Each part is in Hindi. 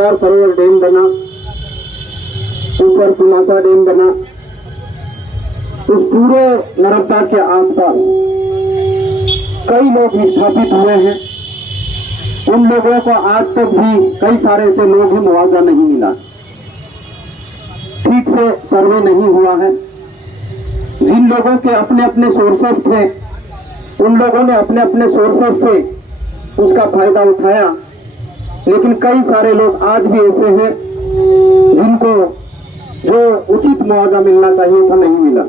सरदार सरोवर डैम बना, ऊपर पुनासा डैम बना, इस पूरे नर्मदा के आसपास कई लोग विस्थापित हुए हैं। उन लोगों को आज तक भी कई सारे ऐसे लोग हैं मुआवजा नहीं मिला, ठीक से सर्वे नहीं हुआ है। जिन लोगों के अपने अपने सोर्सेस थे, उन लोगों ने अपने अपने सोर्सेस से उसका फायदा उठाया, लेकिन कई सारे लोग आज भी ऐसे हैं जिनको जो उचित मुआवजा मिलना चाहिए था नहीं मिला।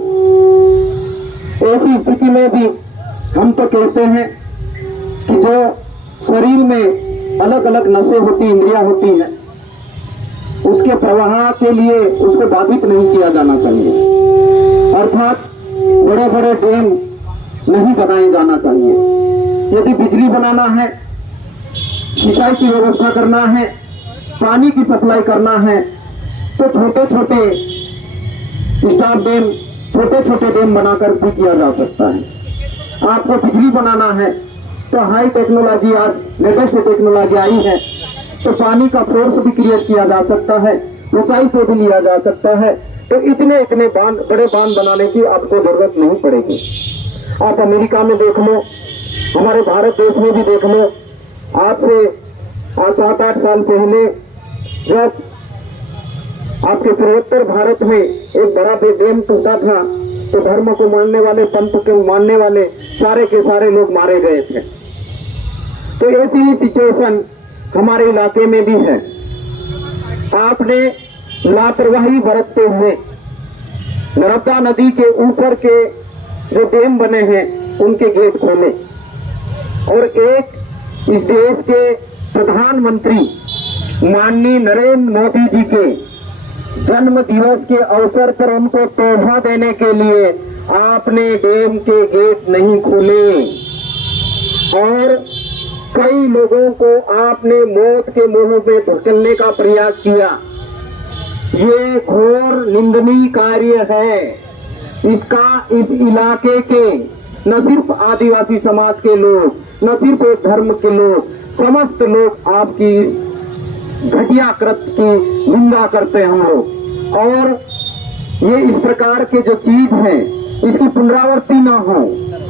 ऐसी स्थिति में भी हम तो कहते हैं कि जो शरीर में अलग अलग नसें होती, इंद्रियां होती हैं, उसके प्रवाह के लिए उसको बाधित नहीं किया जाना चाहिए। अर्थात बड़े बड़े डैम नहीं बनाए जाना चाहिए। यदि बिजली बनाना है, सिंचाई की व्यवस्था करना है, पानी की सप्लाई करना है, तो छोटे छोटे स्टॉप डैम, छोटे छोटे डैम बनाकर भी किया जा सकता है। आपको बिजली बनाना है तो हाई टेक्नोलॉजी, आज लेटेस्ट टेक्नोलॉजी आई है, तो पानी का फोर्स भी क्रिएट किया जा सकता है, ऊंचाई पे भी लिया जा सकता है। तो इतने इतने बांध, बड़े बांध बनाने की आपको जरूरत नहीं पड़ेगी। आप अमेरिका में देख लो, हमारे भारत देश में भी देख लो। आज से 7-8 साल पहले जब आपके पूर्वोत्तर भारत में एक बड़ा डैम टूटा था, तो धर्म को मानने वाले, पंथ को मानने वाले सारे के सारे लोग मारे गए थे। तो ऐसी ही सिचुएशन हमारे इलाके में भी है। आपने लापरवाही बरतते हुए नर्मदा नदी के ऊपर के जो डैम बने हैं उनके गेट खोले, और एक इस देश के प्रधानमंत्री माननीय नरेंद्र मोदी जी के जन्म दिवस के अवसर पर उनको तोहफा देने के लिए आपने डैम के गेट नहीं खोले, और कई लोगों को आपने मौत के मुंह में धकेलने का प्रयास किया। ये घोर निंदनीय कार्य है। इसका इस इलाके के न सिर्फ आदिवासी समाज के लोग, न सिर्फ एक धर्म के लोग, समस्त लोग आपकी इस घटिया कृत्य की निंदा करते हैं हम लोग। और ये इस प्रकार के जो चीज है इसकी पुनरावृत्ति ना हो,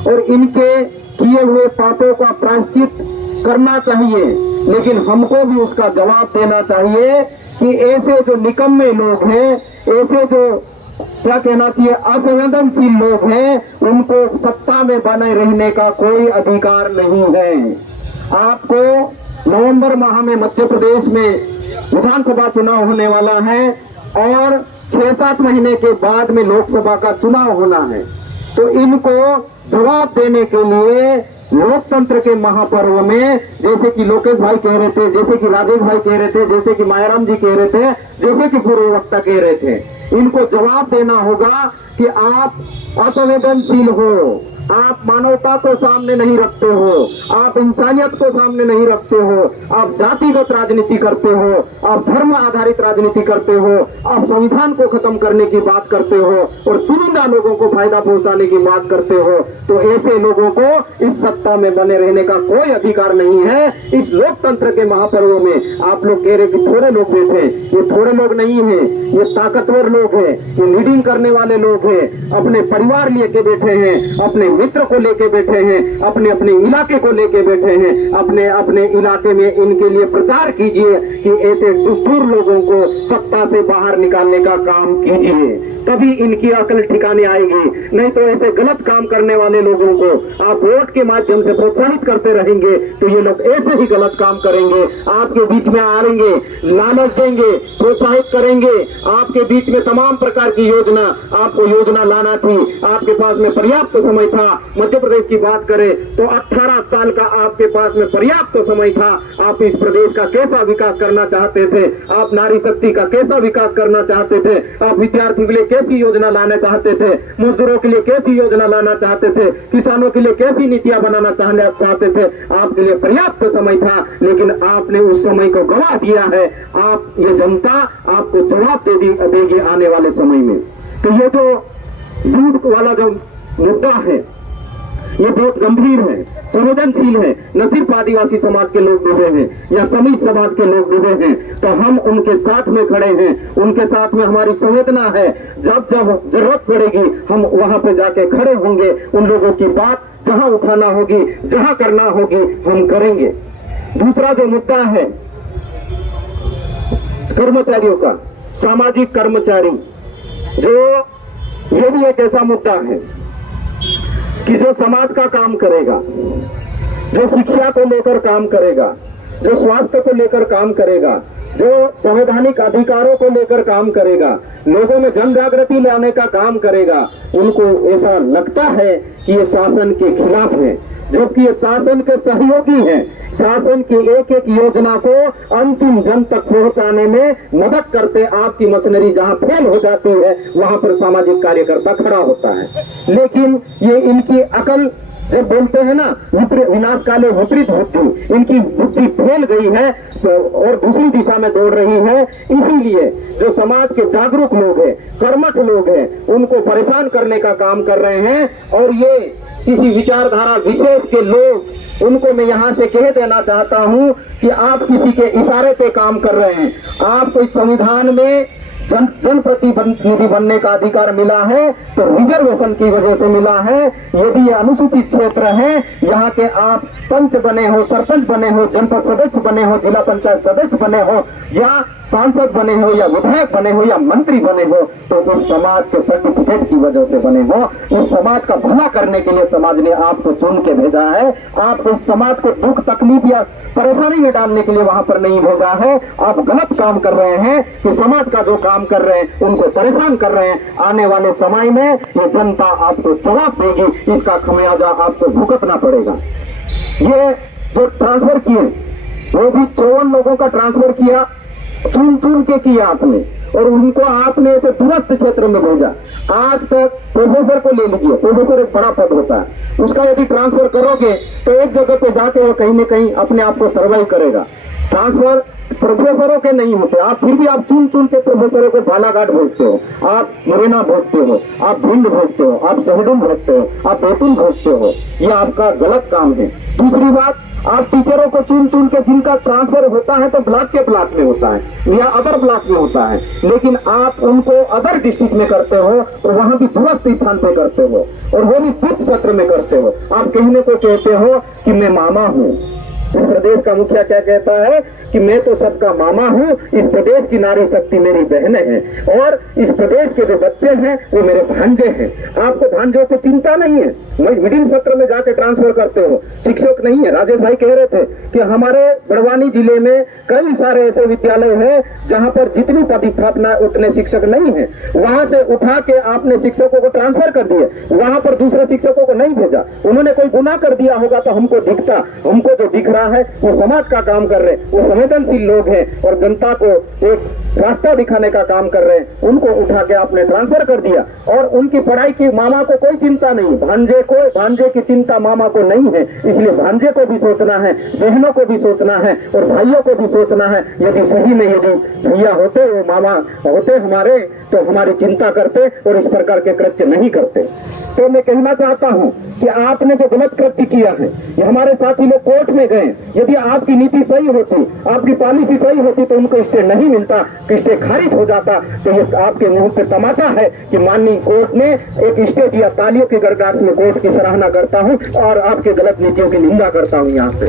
और इनके किए हुए पापों का प्रायश्चित करना चाहिए, लेकिन हमको भी उसका जवाब देना चाहिए कि ऐसे जो निकम्मे लोग हैं, ऐसे जो क्या कहना चाहिए असंवेदनशील लोग हैं, उनको सत्ता में बने रहने का कोई अधिकार नहीं है। आपको नवंबर माह में मध्य प्रदेश में विधानसभा चुनाव होने वाला है, और 6-7 महीने के बाद में लोकसभा का चुनाव होना है। तो इनको जवाब देने के लिए लोकतंत्र के महापर्व में, जैसे कि लोकेश भाई कह रहे थे, जैसे कि राजेश भाई कह रहे थे, जैसे कि मायाराम जी कह रहे थे, जैसे कि पूर्व वक्ता कह रहे थे, इनको जवाब देना होगा कि आप असंवेदनशील हो, आप मानवता को सामने नहीं रखते हो, आप इंसानियत को सामने नहीं रखते हो, आप जातिगत राजनीति करते हो, आप धर्म आधारित राजनीति करते हो, आप संविधान को खत्म करने की बात करते हो, और चुनिंदा लोगों को फायदा पहुंचाने की बात करते हो। तो ऐसे लोगों को इस सत्ता में बने रहने का कोई अधिकार नहीं है। इस लोकतंत्र के महापर्व में आप लोग कह रहे कि थोड़े लोग बैठे, ये थोड़े लोग नहीं है, ये ताकतवर लोग हैं, ये लीडिंग करने वाले लोग हैं, अपने परिवार लेके बैठे हैं, अपने मित्र को लेके बैठे हैं, अपने अपने इलाके को लेके बैठे हैं। अपने अपने इलाके में इनके लिए प्रचार कीजिए कि ऐसे दुष्टूर लोगों को सत्ता से बाहर निकालने का काम कीजिए, तभी इनकी अकल ठिकाने आएगी। नहीं तो ऐसे गलत काम करने वाले लोगों को आप वोट के माध्यम से प्रोत्साहित करते रहेंगे तो ये लोग ऐसे ही गलत काम करेंगे, आपके बीच में आएंगे, लालच देंगे, प्रोत्साहित करेंगे। आपके बीच में तमाम प्रकार की योजना, आपको योजना लाना थी, आपके पास में पर्याप्त समय था। मध्य प्रदेश की बात करें तो 18 साल का आपके पास में पर्याप्त समय था। आप इस प्रदेश का कैसा विकास करना चाहते थे, आप नारी शक्ति का कैसा विकास करना चाहते थे, आप विद्यार्थियों के लिए कैसी योजना लाना चाहते थे, मजदूरों के लिए कैसी योजना लाना चाहते थे, किसानों के लिए कैसी नीतियां बनाना चाहते थे। आपके लिए पर्याप्त समय था, लेकिन आपने उस समय को गंवा दिया है। आप, ये जनता आपको जवाब देगी आने वाले समय में। तो ये जो दूध वाला जो मुद्दा है, ये बहुत गंभीर है, संवेदनशील है। न सिर्फ आदिवासी समाज के लोग डूबे हैं या समीप समाज के लोग डूबे हैं, तो हम उनके साथ में खड़े हैं, उनके साथ में हमारी संवेदना है। जब जब जरूरत पड़ेगी हम वहां पे जाके खड़े होंगे, उन लोगों की बात जहां उठाना होगी, जहां करना होगी हम करेंगे। दूसरा जो मुद्दा है कर्मचारियों का, सामाजिक कर्मचारी, जो ये भी एक ऐसा मुद्दा है कि जो समाज का काम करेगा, जो शिक्षा को लेकर काम करेगा, जो स्वास्थ्य को लेकर काम करेगा, जो संवैधानिक अधिकारों को लेकर काम करेगा, लोगों में जन जागृति लाने का काम करेगा, उनको ऐसा लगता है कि ये शासन के खिलाफ है, जबकि ये शासन के सहयोगी हैं। शासन की एक एक योजना को अंतिम जन तक पहुंचाने में मदद करते। आपकी मशीनरी जहां फेल हो जाती है वहां पर सामाजिक कार्यकर्ता खड़ा होता है। लेकिन ये इनकी अकल, जब बोलते हैं ना विनाश काले विपरीत बुद्धि, इनकी बुद्धि फैल गई है और दूसरी दिशा में दौड़ रही है। इसीलिए जो समाज के जागरूक लोग हैं, कर्मठ लोग हैं, उनको परेशान करने का काम कर रहे हैं। और ये किसी विचारधारा विशेष के लोग, उनको मैं यहाँ से कह देना चाहता हूँ कि आप किसी के इशारे पे काम कर रहे हैं। आपको इस संविधान में जनप्रतिनिधि बनने का अधिकार मिला है तो रिजर्वेशन की वजह से मिला है। यदि ये अनुसूचित क्षेत्र है, यहाँ के आप पंच बने हो, सरपंच बने हो, जनपद सदस्य बने हो, जिला पंचायत सदस्य बने हो, या सांसद बने हो, या विधायक बने हो, या मंत्री बने हो, तो उस समाज के सर्टिफिकेट की वजह से बने हो। उस समाज का भला करने के लिए समाज ने आपको चुन के भेजा है। आप उस समाज को दुख तकलीफ या परेशानी में डालने के लिए वहां पर नहीं भेजा है। आप गलत काम कर रहे हैं कि समाज का जो काम कर रहे हैं उनको परेशान कर रहे हैं। आने वाले समय में ये जनता आपको जवाब देगी, इसका खमियाजा आपको भुगतना पड़ेगा। ये जो ट्रांसफर किए, वो भी 54 लोगों का ट्रांसफर किया, चुन चुन के किया आपने, और उनको आपने ऐसे दूरस्थ क्षेत्र में भेजा। आज तक प्रोफेसर को ले लीजिए, प्रोफेसर एक बड़ा पद होता है, उसका यदि ट्रांसफर करोगे तो एक जगह पे जाके वो कहीं न कहीं अपने आप को सर्वाइव करेगा। ट्रांसफर प्रोफेसरों के नहीं होते, आप फिर भी आप चुन चुन के प्रोफेसरों को बालाघाट भेजते हो, आप मुरैना भेजते हो, आप भिंड भेजते हो, आप शहडोल भेजते हो, आप बैतूल भेजते हो। ये आपका गलत काम है। दूसरी बात, आप टीचरों को चुन चुन के, जिनका ट्रांसफर होता है तो ब्लॉक के ब्लॉक में होता है या अदर ब्लॉक में होता है, लेकिन आप उनको अदर डिस्ट्रिक्ट में करते हो और वहां भी दूरस्थ स्थान पे करते हो, और वो भी बुध सत्र में करते हो। आप कहने को कहते हो कि मैं मामा हूँ। इस प्रदेश का मुखिया क्या कहता है कि मैं तो सबका मामा हूँ, इस प्रदेश की नारी शक्ति मेरी बहनें हैं, और इस प्रदेश के जो बच्चे हैं वो मेरे भांजे हैं। आपको भांजों की चिंता नहीं है, मिडिल सत्र में जाके ट्रांसफर करते हो, शिक्षक नहीं है। राजेश भाई कह रहे थे कि हमारे बड़वानी जिले में कई सारे ऐसे विद्यालय हैं जहां पर जितनी पदस्थापना उतने शिक्षक नहीं है, वहां से उठा के आपने शिक्षकों को ट्रांसफर कर दिए, वहां पर दूसरे शिक्षकों को नहीं भेजा। उन्होंने कोई गुनाह कर दिया होगा तो हमको दिखता, हमको जो दिख रहा है वो समाज का काम कर रहे हैं, वो संवेदनशील लोग हैं और जनता को एक रास्ता दिखाने का काम कर रहे हैं। उनको उठा के आपने ट्रांसफर कर दिया, और उनकी पढ़ाई की मामा को कोई चिंता नहीं, भांजे की चिंता मामा को नहीं है। इसलिए भांजे को भी सोचना है, बहनों को भी सोचना है, और भाइयों को भी सोचना है। यदि सही में यदि भैया होते, वो मामा होते हमारे, तो हमारी चिंता करते और इस प्रकार के कृत्य नहीं करते। तो मैं कहना चाहता हूं कि आपने जो गलत कृत्य किया है, ये हमारे साथी लोग कोर्ट में गए, यदि आपकी नीति सही होती, आपकी पॉलिसी सही होती तो उनको स्टे नहीं मिलता, स्टे खारिज हो जाता। तो ये आपके मुंह पे तमाचा है कि माननीय कोर्ट ने एक स्टे दिया। तालियों के गड़गड़ाहट में कोर्ट की सराहना करता हूं और आपके गलत नीतियों की निंदा करता हूं। यहाँ से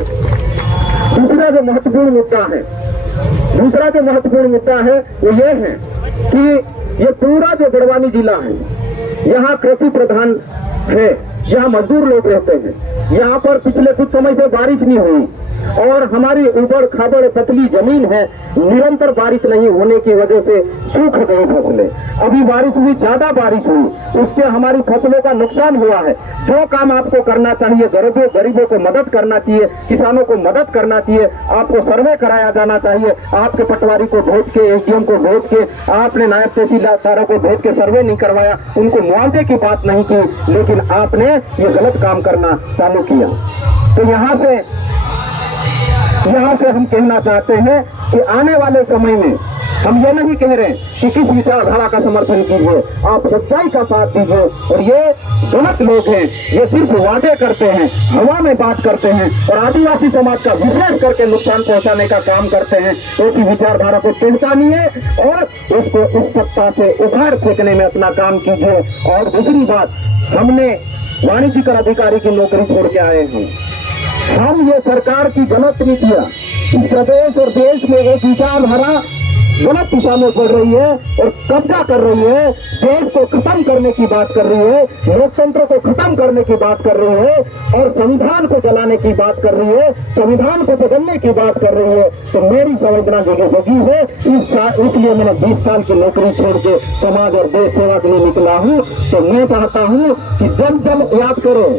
दूसरा जो महत्वपूर्ण मुद्दा है वो ये है कि ये पूरा जो बड़वानी जिला है, यहाँ कृषि प्रधान है, यहाँ मजदूर लोग रहते हैं। यहाँ पर पिछले कुछ समय से बारिश नहीं हुई और हमारी ऊबड़ खाबड़ पतली जमीन है, निरंतर बारिश नहीं होने की वजह से सूख गई फसलें। अभी बारिश हुई, ज्यादा बारिश हुई, उससे हमारी फसलों का नुकसान हुआ है। जो काम आपको करना चाहिए, गरीबों को मदद करना चाहिए, किसानों को मदद करना चाहिए, आपको सर्वे कराया जाना चाहिए। आपके पटवारी को भेज के, एसडीएम को भेज के, आपने नायब तहसीलदारों को भेज के सर्वे नहीं करवाया, उनको मुआवजे की बात नहीं की, लेकिन आपने ये गलत काम करना चालू किया। तो यहाँ से हम कहना चाहते हैं कि आने वाले समय में हम ये नहीं कह रहे कि किस विचारधारा का समर्थन कीजिए, आप सच्चाई का साथ दीजिए। और ये गलत लोग हैं, ये सिर्फ वादे करते हैं, हवा में बात करते हैं और आदिवासी समाज का विशेष करके नुकसान पहुंचाने का काम करते हैं। ऐसी विचारधारा को पहचानिए और उसको इस सत्ता से उखाड़ फेंकने में अपना काम कीजिए। और दूसरी बात, हमने वाणिज्यकर अधिकारी की नौकरी छोड़ के आए हैं। हम ये सरकार की गलत नीतियां इस प्रदेश और देश में एक विचारधारा गलत दिशा में बढ़ रही है और कब्जा कर रही है, देश को खत्म करने की बात कर रही है, लोकतंत्र को खत्म करने की बात कर रही है और संविधान को जलाने की बात कर रही है, संविधान को बदलने की बात कर रही है। तो मेरी संवेदना जगी है, इसलिए मैंने 20 साल की नौकरी छोड़ के समाज और देश सेवा के लिए निकला हूँ। तो मैं चाहता हूँ कि जब जब याद करें,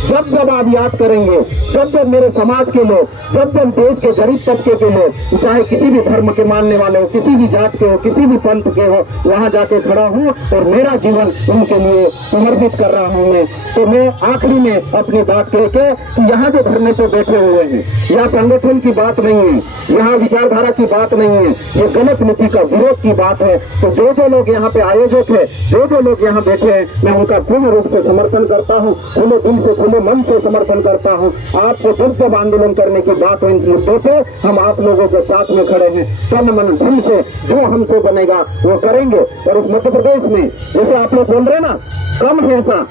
जब जब आप याद करेंगे, जब जब मेरे समाज के लोग, जब जब देश के गरीब तबके के लोग, चाहे किसी भी धर्म के मानने वाले हो, किसी भी जात के हो, किसी भी पंथ के हो, वहां जाके खड़ा हूं और मेरा जीवन उनके लिए समर्पित कर रहा हूं मैं। तो मैं आखिरी में अपनी बात कह के कि यहाँ जो धरने पे बैठे हुए हैं, यहाँ संगठन की बात नहीं है, यहाँ विचारधारा की बात नहीं है, ये गलत नीति का विरोध की बात है। तो जो लोग यहाँ पे आयोजक है, जो लोग यहाँ बैठे हैं, मैं उनका पूर्ण रूप से समर्थन करता हूँ, खुले दिल से, खुले मन से समर्थन करता हूँ। आपको जब जब आंदोलन करने की बात हो इन मुद्दों पे, हम आप लोगों के साथ में खड़े हैं। तन मन धन से जो हमसे बनेगा वो करेंगे। और इस मध्य प्रदेश में जैसे आप लोग बोल रहे हैं ना, कम है ऐसा,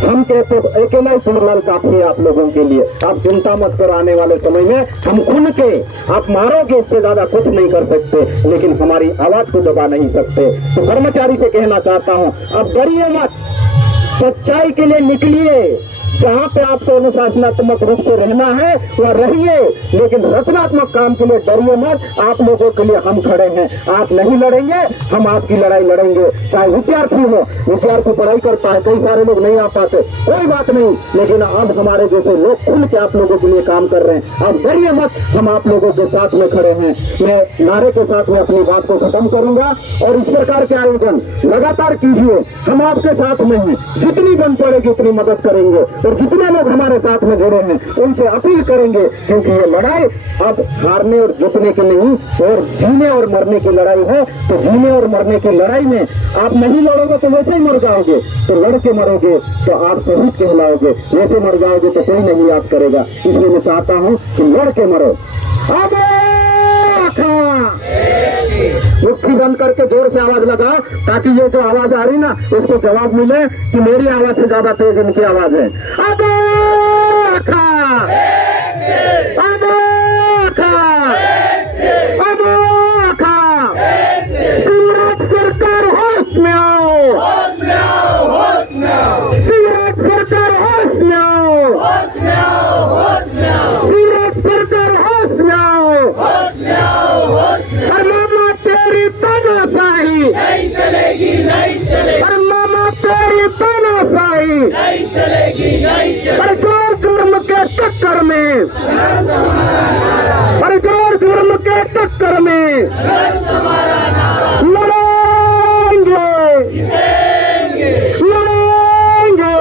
हम कहते अकेला ही फिलहाल काफी है आप लोगों के लिए। आप चिंता मत करो, आने वाले समय में हम खुल के, आप मारोगे इससे ज्यादा कुछ नहीं कर सकते, लेकिन हमारी आवाज को दबा नहीं सकते। तो कर्मचारी से कहना चाहता हूँ, अब डरिए मत, सच्चाई के लिए निकलिए। जहाँ पे आपको अनुशासनात्मक रूप से रहना है वह रहिए, लेकिन रचनात्मक काम के लिए डरिए मत। आप लोगों के लिए हम खड़े हैं, आप नहीं लड़ेंगे, हम आपकी लड़ाई लड़ेंगे। चाहे विद्यार्थी हो, विद्यार्थी पढ़ाई करता है, कई सारे लोग नहीं आ पाते, कोई बात नहीं, लेकिन अब हमारे जैसे लोग खुल के आप लोगों के लिए काम कर रहे हैं। आप डरिए मत, हम आप लोगों के साथ में खड़े हैं। मैं नारे के साथ में अपनी बात को खत्म करूंगा और इस प्रकार के आयोजन लगातार कीजिए, हम आपके साथ में हैं, जितनी बन पड़ेगी उतनी मदद करेंगे। और जितने लोग हमारे साथ में जुड़े हैं उनसे अपील करेंगे, क्योंकि ये लड़ाई अब हारने और जीतने की नहीं और जीने और मरने की लड़ाई है। तो जीने और मरने की लड़ाई में आप नहीं लड़ोगे तो वैसे ही मर जाओगे, तो लड़ के मरोगे तो आप शहीद कहलाओगे, वैसे मर जाओगे तो कोई नहीं याद करेगा। इसलिए मैं चाहता हूँ कि लड़ के मरो। मुट्ठी बंद करके जोर से आवाज लगाओ, ताकि ये जो आवाज आ रही ना उसको जवाब मिले कि मेरी आवाज से ज्यादा तेज इनकी आवाज है। शिवराज सरकार होश में आओ, शिवराज सरकार होश में आओ, शिवराज सरकार होश में आओ। मामा तेरी तानाशाही नहीं चलेगी, नहीं चलेगी। मामा तेरी तानाशाही नहीं चलेगी, नहीं चलेगी। जोर जुर्म के टक्कर में, जोर जुर्म के टक्कर में लड़ेंगे, लड़ेंगे,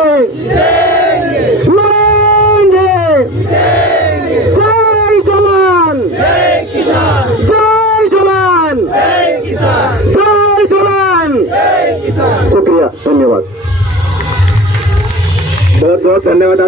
लड़ेंगे। जय जवान, जय किसान, जय जवान, जय किसान, जय जवान, जय किसान। शुक्रिया, धन्यवाद, बहुत बहुत धन्यवाद दादा।